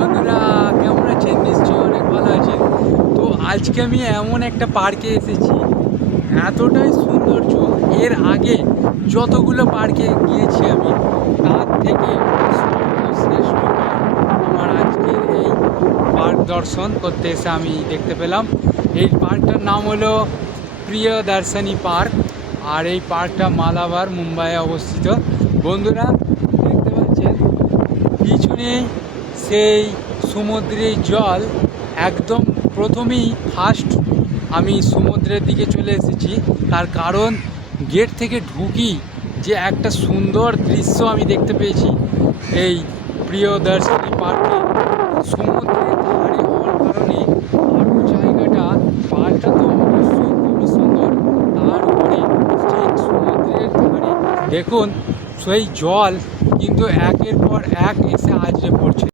বন্ধুরা কেমন আছেন? নিশ্চয়ই অনেক ভালো আছেন। তো আজকে আমি এমন একটা পার্কে এসেছি, এতটাই সৌন্দর্য। এর আগে যতগুলো পার্কে গিয়েছি আমি, তার থেকে সর্বশ্রেষ্ঠ পার্ক আমার আজকের এই পার্ক দর্শন করতে এসে আমি দেখতে পেলাম। এই পার্কটার নাম হলো প্রিয়দর্শনী পার্ক, আর এই পার্কটা মালাবার মুম্বাইয়ে অবস্থিত। বন্ধুরা দেখতে পাচ্ছেন পিছনে সেই সমুদ্রের জল। একদম প্রথমেই ফার্স্ট আমি সমুদ্রের দিকে চলে এসেছি, তার কারণ গেট থেকে ঢুকি যে একটা সুন্দর দৃশ্য আমি দেখতে পেয়েছি এই প্রিয়দর্শনী পার্কে। সমুদ্রের ধারে হওয়ার কারণে আরও জায়গাটা, পার্কটা তো অবশ্যই খুবই সুন্দর। তার উপরে ঠিক সমুদ্রের ধারে দেখুন সেই জল কিন্তু একের পর এক এসে আছড়ে পড়ছে।